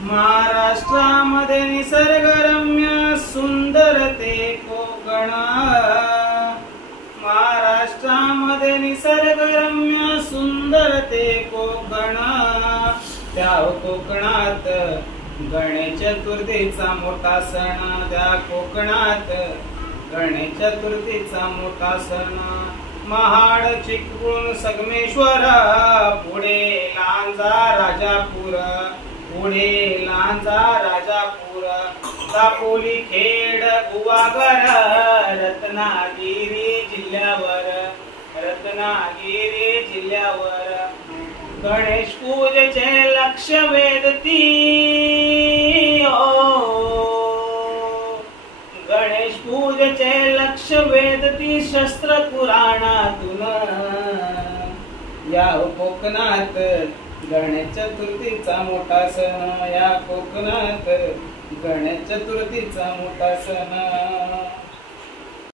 महाराष्ट्रामध्ये निसर्गरम्य सुंदर ते कोकण, महाराष्ट्रामध्ये निसर्गरम्य सुंदर ते कोकण, त्या कोकणात गणेश चतुर्थीचा मोठा सण, त्या कोकणात गणेश चतुर्थीचा मोठा सण. महाड चिपळूण संगमेश्वर, पुढे लांजा राजापूर, पुढे लांजा राजापूर, दापोली खेड गुहागर, रत्नागिरी जिल्ह्यावर, रत्नागिरी जिल्ह्यावर. गणेश पूजेचे लक्ष वेधती, गणेश पूजेचे लक्ष वेधती शस्त्र पुराणातून. या कोकणात गणेश चतुर्थीचा मोठा सण, या कोकणात गणेश चतुर्थीचा मोठा सण.